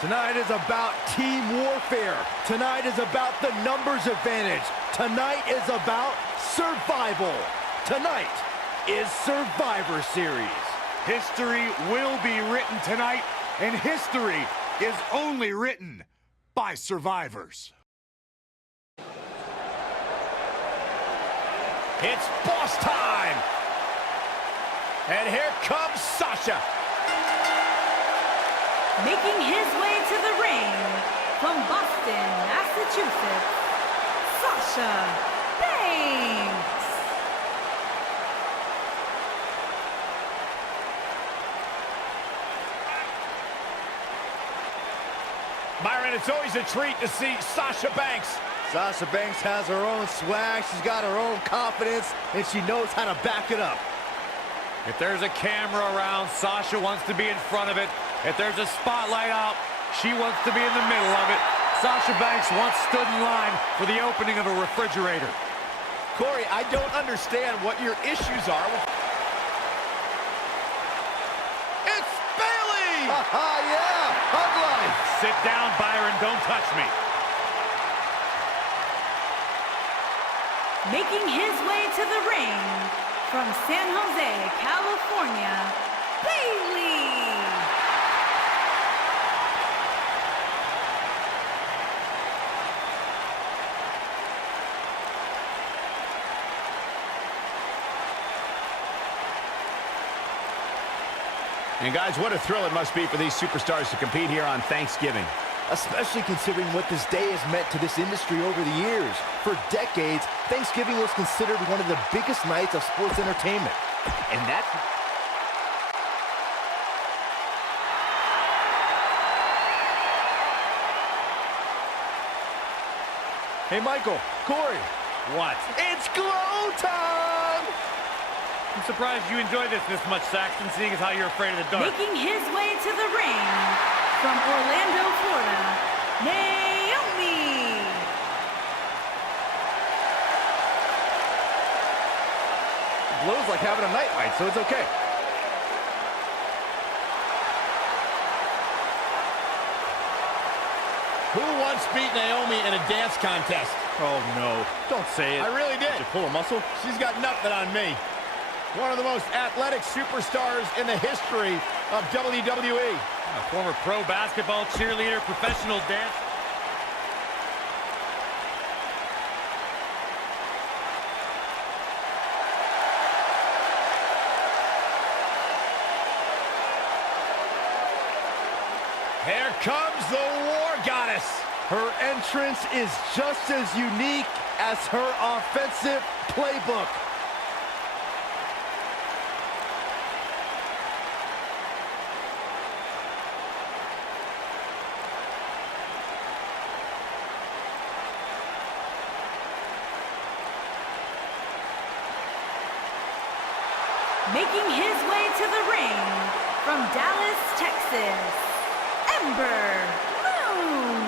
Tonight is about team warfare. Tonight is about the numbers advantage. Tonight is about survival. Tonight is Survivor Series. History will be written tonight, and history is only written by survivors. It's boss time! And here comes Sasha. Making his way to the ring from Boston, Massachusetts, Sasha Banks. Byron, it's always a treat to see Sasha Banks. Sasha Banks has her own swag, she's got her own confidence, and she knows how to back it up. If there's a camera around, Sasha wants to be in front of it. If there's a spotlight out, she wants to be in the middle of it. Sasha Banks once stood in line for the opening of a refrigerator. Corey, I don't understand what your issues are with... It's Bayley! Haha, yeah! Hug life! Sit down, Byron. Don't touch me. Making his way to the ring from San Jose, California, Bayley. And guys, what a thrill it must be for these superstars to compete here on Thanksgiving. Especially considering what this day has meant to this industry over the years. For decades, Thanksgiving was considered one of the biggest nights of sports entertainment. And that's... Hey, Michael, Corey. What? It's glow time! I'm surprised you enjoy this much, Saxton, seeing as how you're afraid of the dark. Making his way to the ring from Orlando, Florida, Naomi. Glow's like having a night light, so it's okay. Who once beat Naomi in a dance contest? Oh, no. Don't say it. I really did. Did you pull a muscle? She's got nothing on me. One of the most athletic superstars in the history of WWE. A former pro basketball, cheerleader, professional dance. Here comes the War Goddess. Her entrance is just as unique as her offensive playbook. Making his way to the ring from Dallas, Texas, Ember Moon.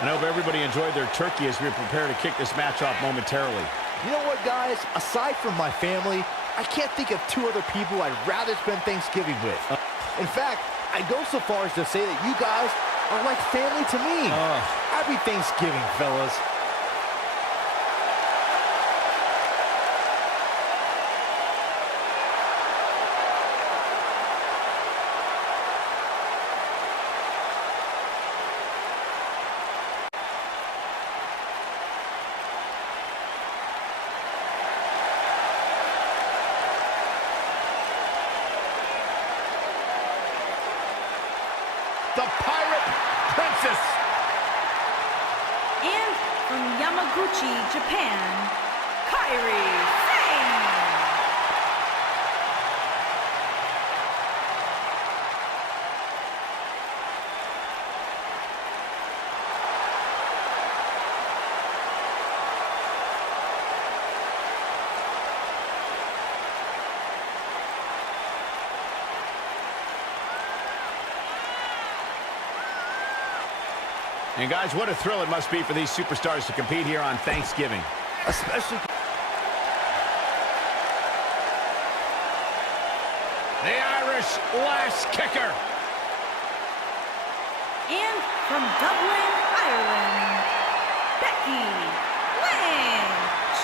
I hope everybody enjoyed their turkey as we prepare to kick this match off momentarily. You know what, guys? Aside from my family, I can't think of two other people I'd rather spend Thanksgiving with. In fact, I'd go so far as to say that you guys are like family to me. Happy Thanksgiving, fellas. The Pirate Princess. And from Yamaguchi, Japan, Kairi Sane. And guys, what a thrill it must be for these superstars to compete here on Thanksgiving. Especially... last kicker. And from Dublin, Ireland, Becky Lynch.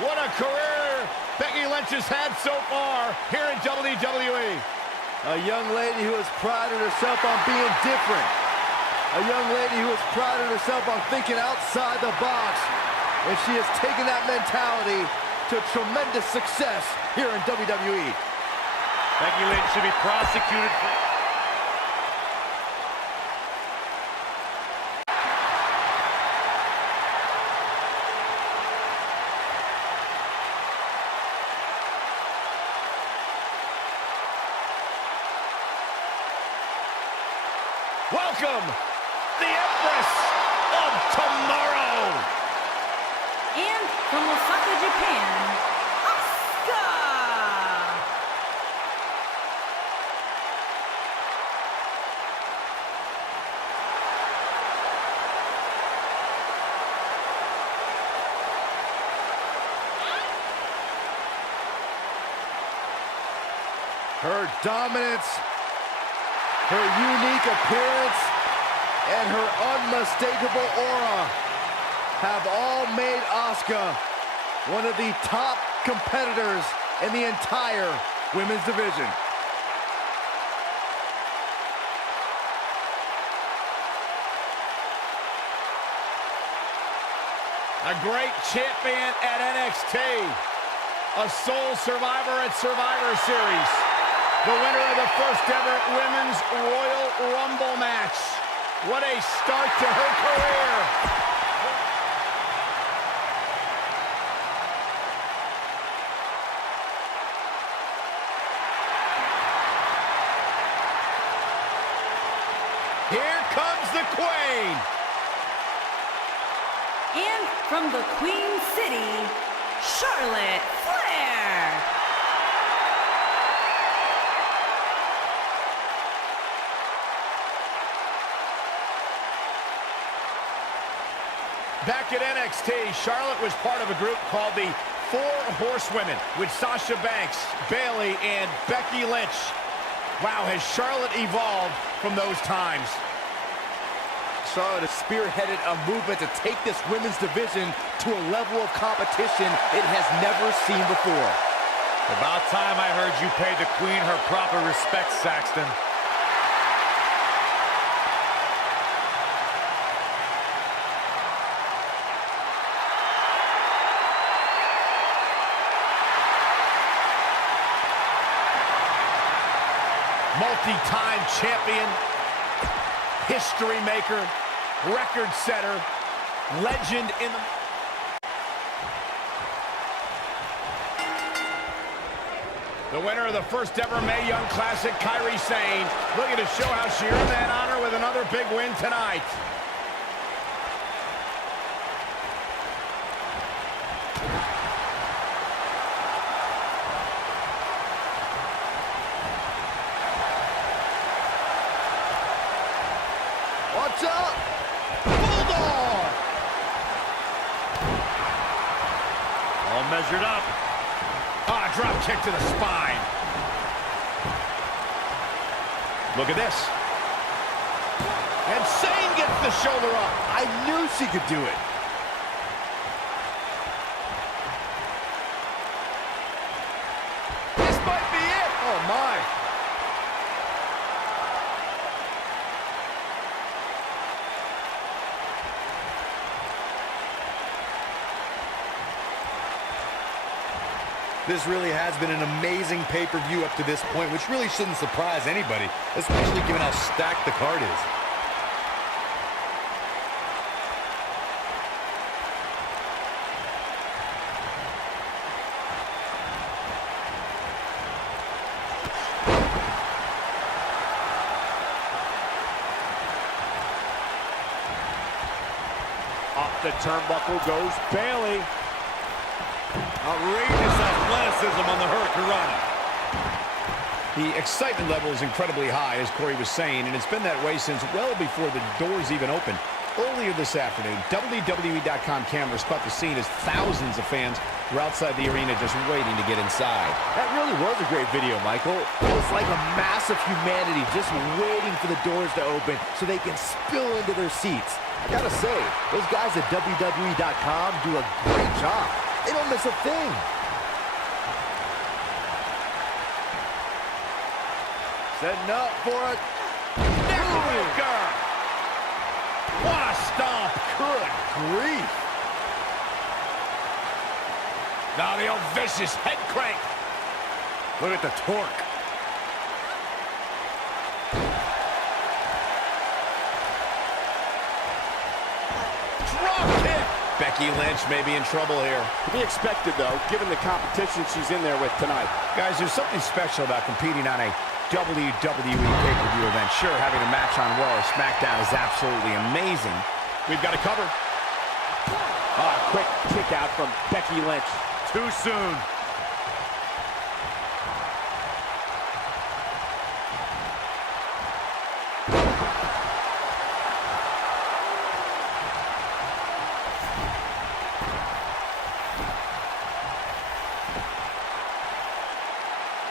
What a career Becky Lynch has had so far here in WWE. A young lady who has prided herself on being different. A young lady who has prided herself on thinking outside the box. And she has taken that mentality to tremendous success here in WWE. Becky Lynch should be prosecuted for... Welcome, the Empress of Tomorrow. And from Osaka, Japan, Asuka. Her dominance, her unique appearance, and her unmistakable aura have all made Asuka one of the top competitors in the entire women's division. A great champion at NXT. A sole survivor at Survivor Series. The winner of the first ever Women's Royal Rumble match. What a start to her career. Here comes the Queen. And from the Queen City, Charlotte Flair. Back at NXT, Charlotte was part of a group called the Four Horsewomen with Sasha Banks, Bayley, and Becky Lynch. Wow, has Charlotte evolved from those times? Charlotte has spearheaded a movement to take this women's division to a level of competition it has never seen before. About time I heard you paid the Queen her proper respect, Saxton. Multi-time champion, history maker, record setter, legend in the... The winner of the first ever Mae Young Classic, Kairi Sane, looking to show how she earned that honor with another big win tonight. Watch out! Bulldog! All measured up. Ah, drop kick to the spine. Look at this. And Sane gets the shoulder up. I knew she could do it. This might be it. Oh, my. This really has been an amazing pay-per-view up to this point, which really shouldn't surprise anybody, especially given how stacked the card is. Up the turnbuckle goes Bayley. Outrageous athleticism on the Hurricanrana. The excitement level is incredibly high, as Corey was saying, and it's been that way since well before the doors even opened. Earlier this afternoon, WWE.com cameras caught the scene as thousands of fans were outside the arena just waiting to get inside. That really was a great video, Michael. It was like a mass of humanity just waiting for the doors to open so they can spill into their seats. I gotta say, those guys at WWE.com do a great job. They don't miss a thing. Setting up for it. Neckbreaker! What a stomp! Good grief! Now the old vicious head crank. Look at the torque. Drop kick. Becky Lynch may be in trouble here. To be expected, though, given the competition she's in there with tonight. Guys, there's something special about competing on a WWE pay-per-view event. Sure, having a match on Raw or SmackDown is absolutely amazing. We've got a cover. Quick kick out from Becky Lynch. Too soon.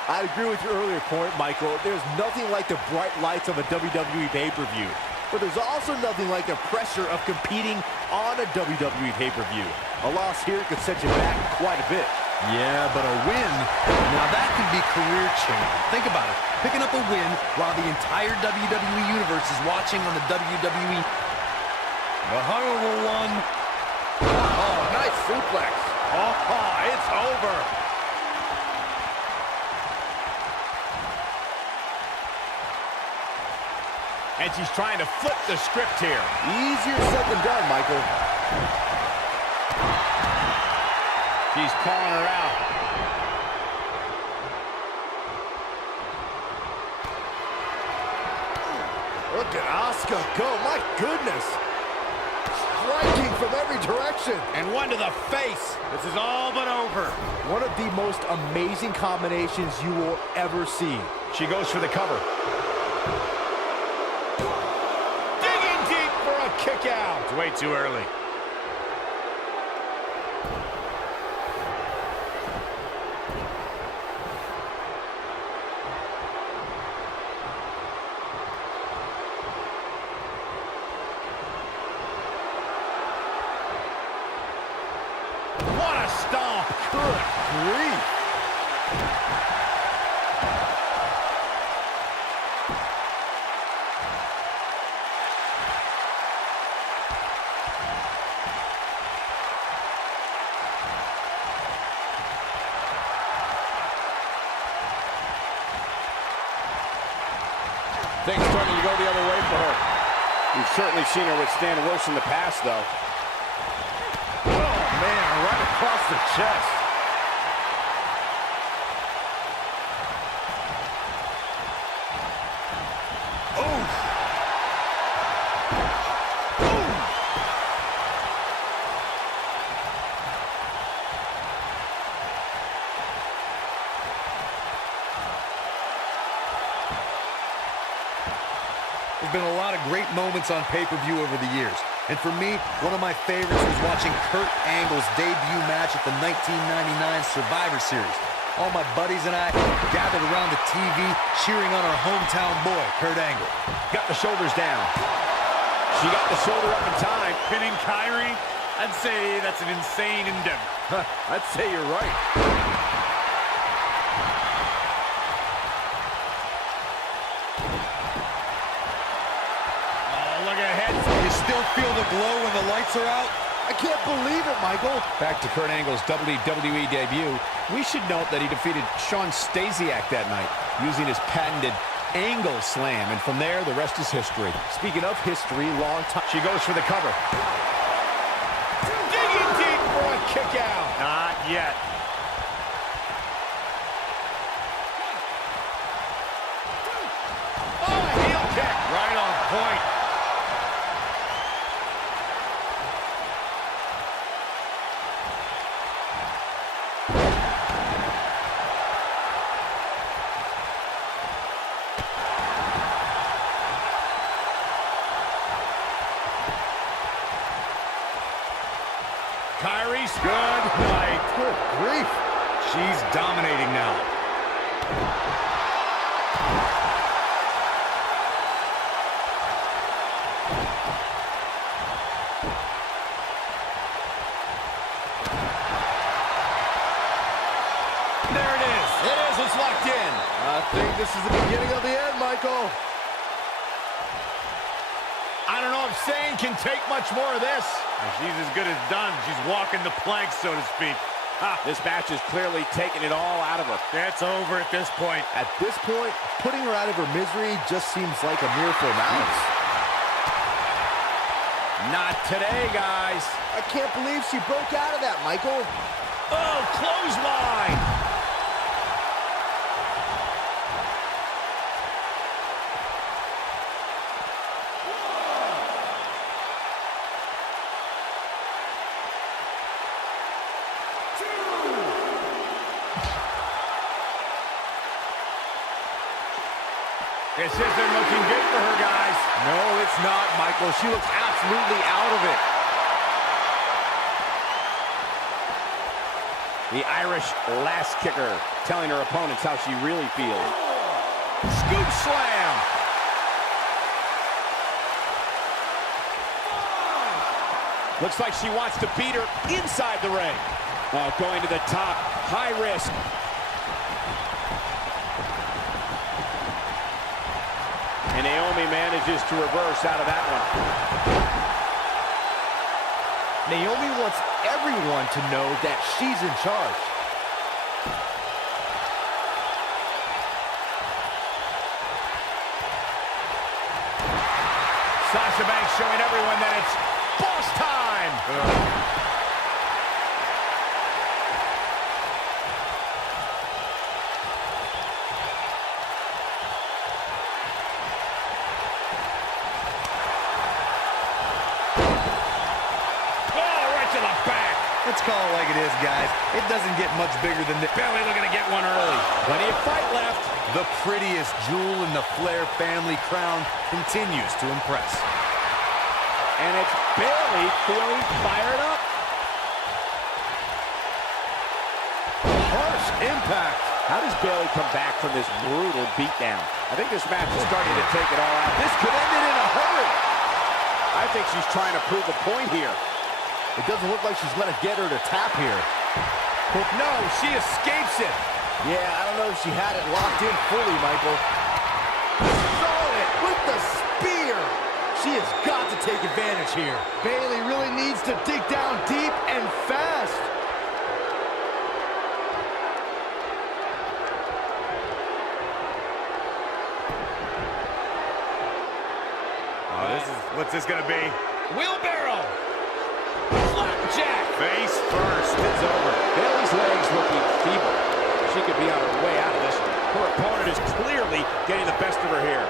I agree with your earlier point, Michael. There's nothing like the bright lights of a WWE pay-per-view. But there's also nothing like the pressure of competing on a WWE pay-per-view. A loss here could set you back quite a bit. Yeah, but a win, now that can be career-changing. Think about it. Picking up a win while the entire WWE Universe is watching on the WWE. The horrible one. Oh, nice suplex. Oh, it's over. And she's trying to flip the script here. Easier said than done, Michael. She's calling her out. Look at Asuka go. My goodness. Striking from every direction. And one to the face. This is all but over. One of the most amazing combinations you will ever see. She goes for the cover. Digging deep for a kick out. It's way too early. What a stomp. Good grief. Things starting to go the other way for her. We've certainly seen her withstand worse in the past, though. Oh, man, right across the chest. There's been a lot of great moments on pay-per-view over the years. And for me, one of my favorites was watching Kurt Angle's debut match at the 1999 Survivor Series. All my buddies and I gathered around the TV cheering on our hometown boy, Kurt Angle. Got the shoulders down. She got the shoulder up in time. Pinning Kyrie? I'd say that's an insane endeavor. I'd say you're right. You still feel the glow when the lights are out? I can't believe it, Michael. Back to Kurt Angle's WWE debut. We should note that he defeated Shawn Stasiak that night using his patented Angle Slam. And from there, the rest is history. Speaking of history, long time. She goes for the cover. Digging deep for a kick out. Not yet. Oh, a heel kick. Right on point. Kyrie's good night. Good grief. She's dominating now. There it is. It is. It's locked in. I think this is the beginning of the end, Michael. I don't know if Sane can take much more of this. She's as good as done. She's walking the plank, so to speak. This match is clearly taking it all out of her. That's over at this point. At this point, putting her out of her misery just seems like a mere formality. Not today, guys. I can't believe she broke out of that, Michael. Oh, clothesline. This isn't looking good for her, guys. No, it's not, Michael. She looks absolutely out of it. The Irish lass kicker telling her opponents how she really feels. Scoop slam. Looks like she wants to beat her inside the ring. Going to the top, high risk. And Naomi manages to reverse out of that one. Naomi wants everyone to know that she's in charge. Sasha Banks showing everyone that it's boss time. Let's call it like it is, guys. It doesn't get much bigger than this. Bayley looking to get one early. Plenty of fight left. The prettiest jewel in the Flair family crown continues to impress. And it's Bayley feeling fired up. Harsh impact. How does Bayley come back from this brutal beatdown? I think this match is starting to take it all out. This could end it in a hurry. I think she's trying to prove a point here. It doesn't look like she's going to get her to tap here. No, she escapes it. Yeah, I don't know if she had it locked in fully, Michael. Charlotte with the spear. She has got to take advantage here. Bayley really needs to dig down deep and fast. What's this gonna be? Wheelbarrow. Flapjack. Face first. It's over. Bayley's legs looking feeble. She could be on her way out of this. Her opponent is clearly getting the best of her here.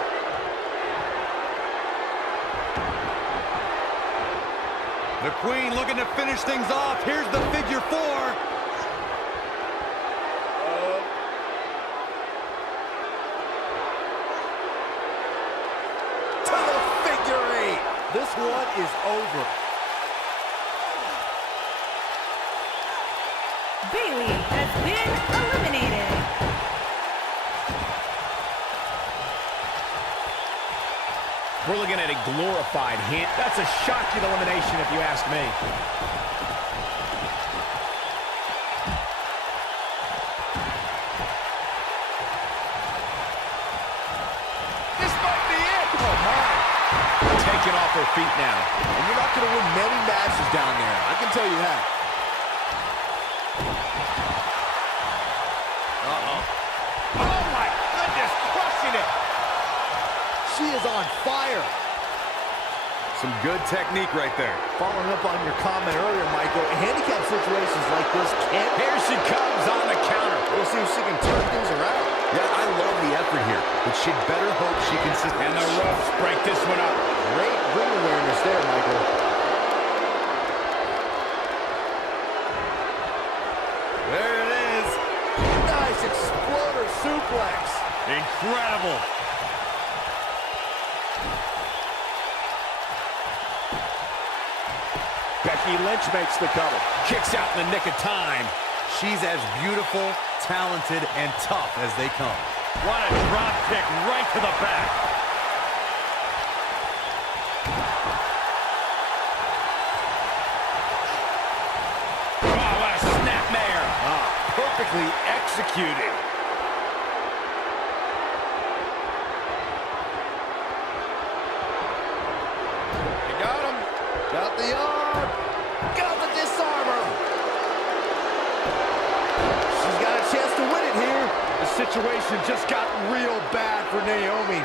The Queen looking to finish things off. Here's the figure four. To the figure eight. This one is over. Bayley has been eliminated. We're looking at a glorified hint. That's a shocking elimination if you ask me. This might be it. Oh, my. Taking off her feet now. And you're not going to win many matches down there. I can tell you that. Oh, my goodness. Crushing it. She is on fire. Some good technique right there. Following up on your comment earlier, Michael, handicap situations like this can't... Here she comes on the counter. We'll see if she can turn things around. Yeah, I love the effort here, but she'd better hope she can... And the refs break this one up. Great ring awareness there, Michael. There it is. Nice exploder suplex. Incredible. Bet Becky Lynch makes the cover. Kicks out in the nick of time. She's as beautiful, talented, and tough as they come. What a drop kick right to the back. Oh, what a snapmare. Perfectly executed. You got him. Got the arm. Got the disarmer. She's got a chance to win it here. The situation just got real bad for Naomi.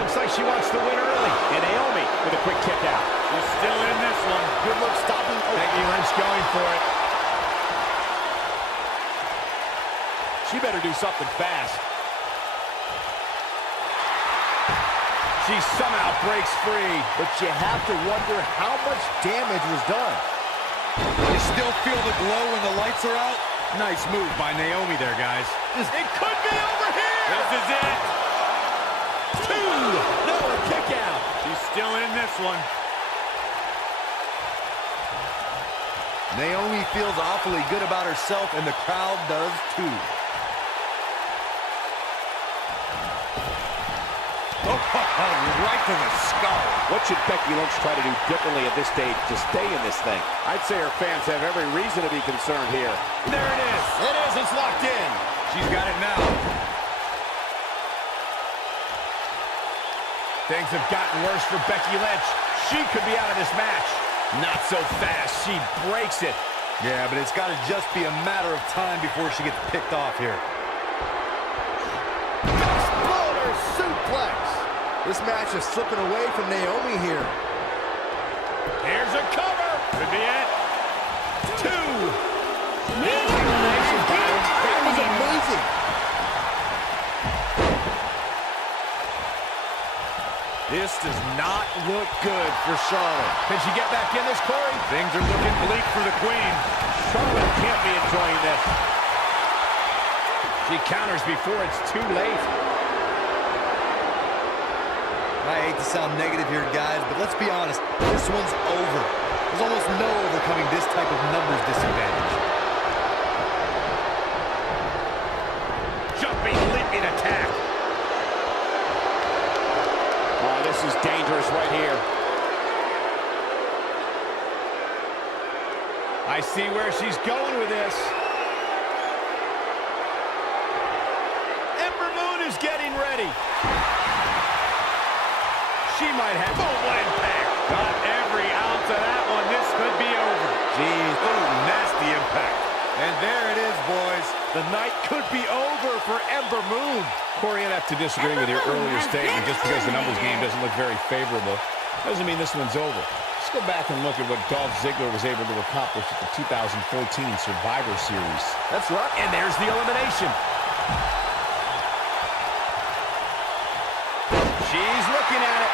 Looks like she wants to win early. And Naomi with a quick kick out. She's still in this one. Good look stopping. Oh. Becky Lynch going for it. She better do something fast. She somehow breaks free. But you have to wonder how much damage was done. You still feel the glow when the lights are out? Nice move by Naomi there, guys. It could be over here. This is it. No, a kick out. She's still in this one. Naomi feels awfully good about herself, and the crowd does too. Right to the skull. What should Becky Lynch try to do differently at this stage to stay in this thing? I'd say her fans have every reason to be concerned here. There it is. It is. It's locked in. She's got it now. Things have gotten worse for Becky Lynch. She could be out of this match. Not so fast. She breaks it. Yeah, but it's got to just be a matter of time before she gets picked off here. Exploder suplex. This match is slipping away from Naomi here. Here's a cover. Could be it. 2. That was amazing. This does not look good for Charlotte. Can she get back in this, Corey? Things are looking bleak for the Queen. Charlotte can't be enjoying this. She counters before it's too late. I hate to sound negative here, guys, but let's be honest. This one's over. There's almost no overcoming this type of numbers disadvantage. Jumping, leaping attack. Oh, this is dangerous right here. I see where she's going with this. Ember Moon is getting ready. She might have... Oh, what impact. Got every ounce of that one. This could be over. Jeez. Ooh, nasty impact. And there it is, boys. The night could be over for Ember Moon. Corey, I'd have to disagree with your earlier statement. Just because the numbers game doesn't look very favorable doesn't mean this one's over. Let's go back and look at what Dolph Ziggler was able to accomplish at the 2014 Survivor Series. That's right. And there's the elimination. She's looking at it.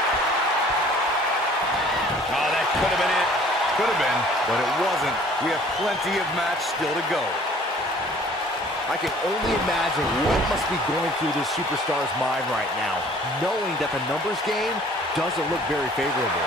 Oh, that could have been it. Could have been, but it wasn't. We have plenty of match still to go. I can only imagine what must be going through this superstar's mind right now, knowing that the numbers game doesn't look very favorable.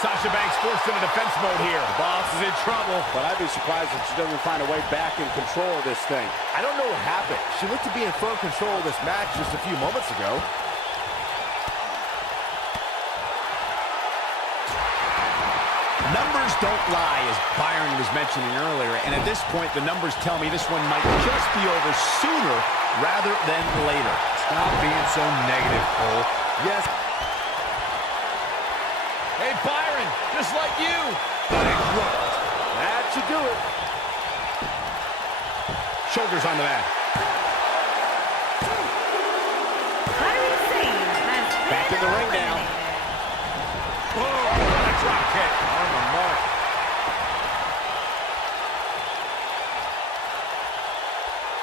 Sasha Banks forced into defense mode here. The boss is in trouble. But I'd be surprised if she doesn't find a way back in control of this thing. I don't know what happened. She looked to be in firm control of this match just a few moments ago. Numbers don't lie, as Byron was mentioning earlier, and at this point, the numbers tell me this one might just be over sooner rather than later. Stop being so negative, Cole. Yes. Hey, Byron, just like you. That should do it. Shoulders on the mat. Back in the ring now. Oh, what a drop kick. On the mark.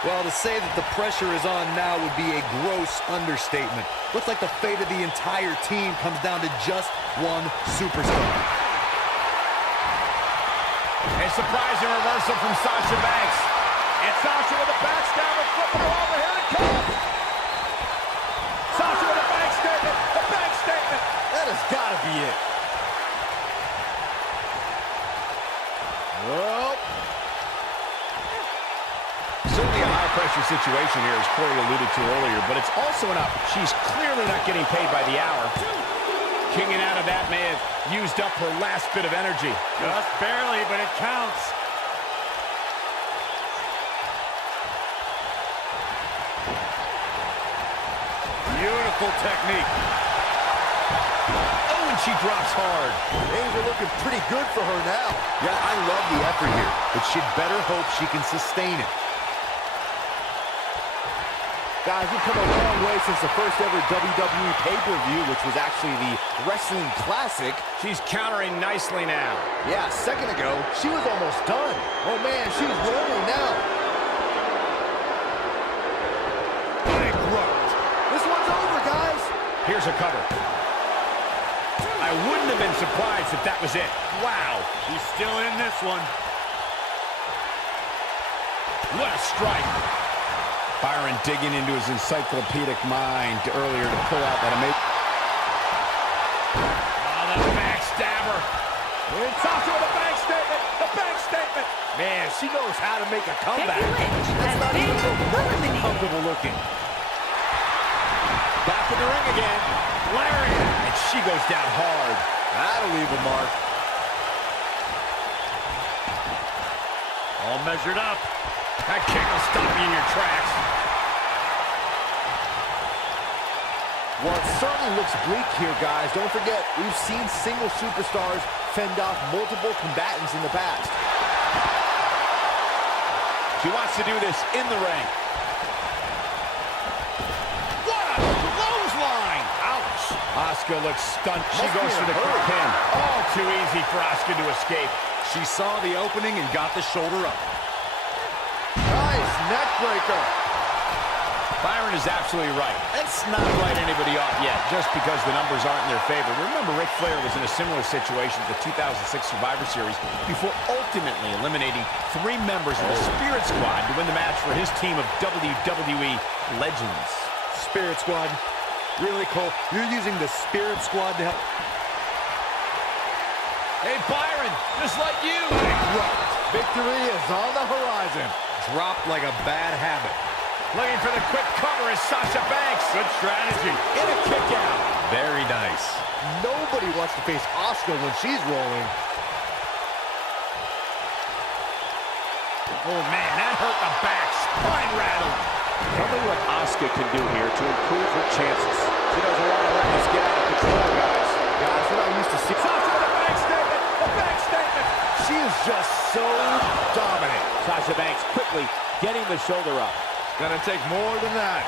Well, to say that the pressure is on now would be a gross understatement. Looks like the fate of the entire team comes down to just one superstar. As surprising reversal from Sasha Banks. And Sasha with a backstabber, flipping her over. Here it comes. Sasha with a bank statement. A bank statement. That has got to be it. Well, certainly a high-pressure situation here, as Corey alluded to earlier, but it's also enough. She's clearly not getting paid by the hour. Kicking out of that may have used up her last bit of energy. Just barely, but it counts. Beautiful technique. Oh, and she drops hard. things are looking pretty good for her now. Yeah, I love the effort here, but she'd better hope she can sustain it. Guys, we've come a long way since the first ever WWE pay-per-view, which was actually the Wrestling Classic. She's countering nicely now. Yeah, a second ago, she was almost done. Oh man, she's rolling now. Bankrupt. This one's over, guys. Here's a cover. I wouldn't have been surprised if that was it. Wow. She's still in this one. What a strike. Byron digging into his encyclopedic mind earlier to pull out that amazing... Oh, the backstabber. And Sasha with a bank statement. The bank statement. Man, she knows how to make a comeback. Becky Lynch That's has not been even eliminated. comfortable looking. Back in the ring again. Lariat. And she goes down hard. That'll leave a mark. All measured up. That kick will stop you in your tracks. Well, it certainly looks bleak here, guys. Don't forget, we've seen single superstars fend off multiple combatants in the past. She wants to do this in the ring. What a clothesline! Ouch! Asuka looks stunned. She goes for the quick pin. Oh, too easy for Asuka to escape. She saw the opening and got the shoulder up. Nice neck breaker. Byron is absolutely right. Let's not write anybody off yet just because the numbers aren't in their favor. Remember, Ric Flair was in a similar situation at the 2006 Survivor Series before ultimately eliminating 3 members of the Spirit Squad to win the match for his team of WWE legends. Spirit Squad. Really, Cole? You're using the Spirit Squad to help... Hey, Byron, just like you. Victory is on the horizon. Dropped like a bad habit. Looking for the quick cover is Sasha Banks. Good strategy. In a kick out. Very nice. Nobody wants to face Asuka when she's rolling. Oh, man, that hurt the back. Spine rattling. Tell me what Asuka can do here to improve her chances. She doesn't want to let this get out of control, guys. Guys, we're not used to seeing... Sasha with a bank statement. A bank statement. She is just so dominant. Sasha Banks quickly getting the shoulder up. Gonna take more than that.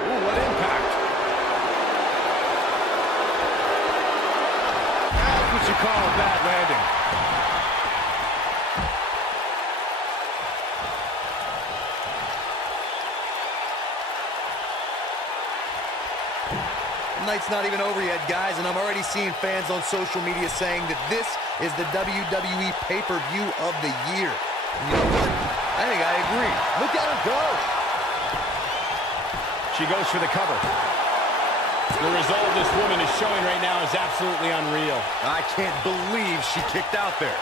Ooh, what impact. That's what you call a bad landing. The night's not even over yet, guys, and I'm already seeing fans on social media saying that this is the WWE pay-per-view of the year. And you know what? I think I agree. Look at her go. She goes for the cover. The resolve this woman is showing right now is absolutely unreal. I can't believe she kicked out there.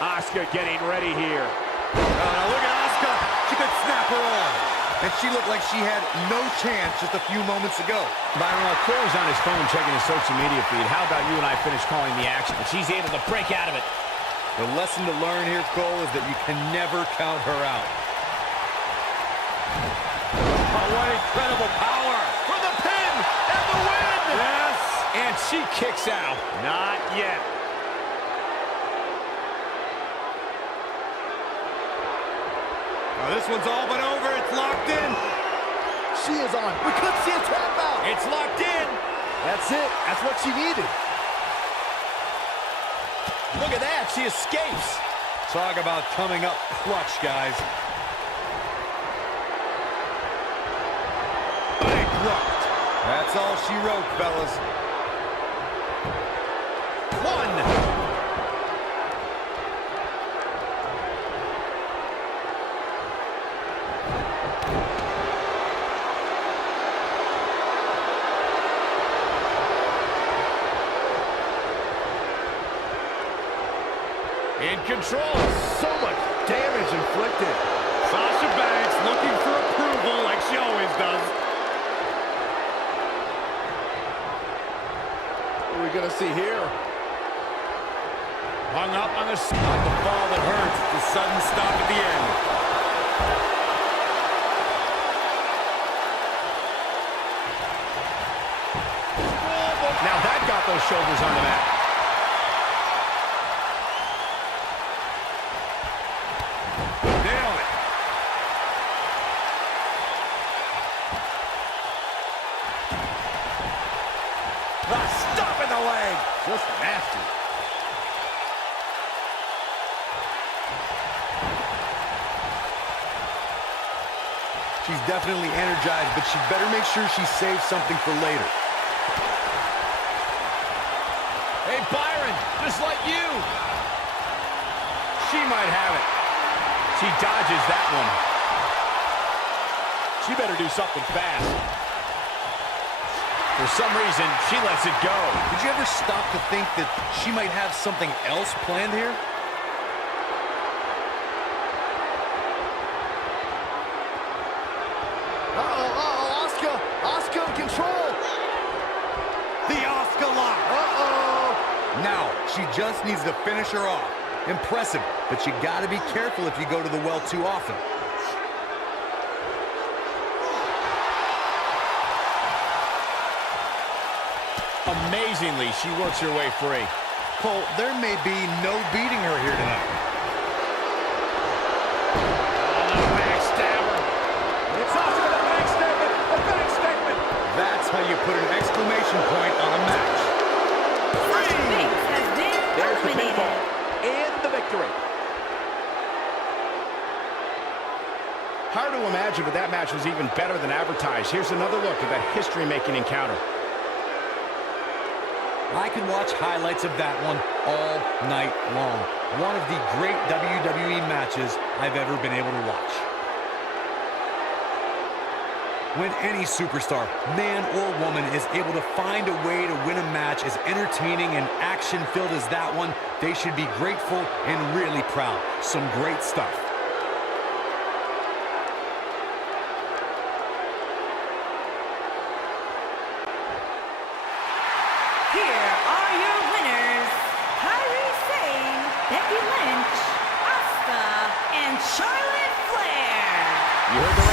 Asuka getting ready here. Now look at Asuka. She could snap her arm. And she looked like she had no chance just a few moments ago. Byron, while Corey's on his phone checking his social media feed, how about you and I finish calling the action? But she's able to break out of it. The lesson to learn here, Cole, is that you can never count her out. Oh, what incredible power. For the pin and the win. Yes. And she kicks out. Not yet. Now this one's all but over. It's locked in. She is on. We could see a tap out. It's locked in. That's it. That's what she needed. Look at that, she escapes. Talk about coming up clutch, guys. Bankrupt. That's all she wrote, fellas. 1. In control. So much damage inflicted. Sasha Banks looking for approval like she always does. What are we going to see here? Hung up on the fall that hurts. The sudden stop at the end. Now that got those shoulders on the mat. Stop in the leg. Just nasty. She's definitely energized, but she'd better make sure she saves something for later. Hey, Byron, just like you. She might have it. She dodges that one. She better do something fast. For some reason, she lets it go. Did you ever stop to think that she might have something else planned here? Asuka! Asuka in control! The Asuka lock. Now, she just needs to finish her off. Impressive, but you gotta be careful if you go to the well too often. Amazingly, she works her way free. Cole, there may be no beating her here tonight. Backstabber. It's Sasha with a bank statement. A bank statement. That's how you put an exclamation point on a match. Sasha Banks has been There's the eliminated. pinfall and the victory. Hard to imagine, but that match was even better than advertised. Here's another look at that history-making encounter. I can watch highlights of that one all night long. One of the great WWE matches I've ever been able to watch. When any superstar, man or woman, is able to find a way to win a match as entertaining and action-filled as that one, they should be grateful and really proud. Some great stuff. Here are your winners, Kairi Sane, Becky Lynch, Asuka, and Charlotte Flair. You heard the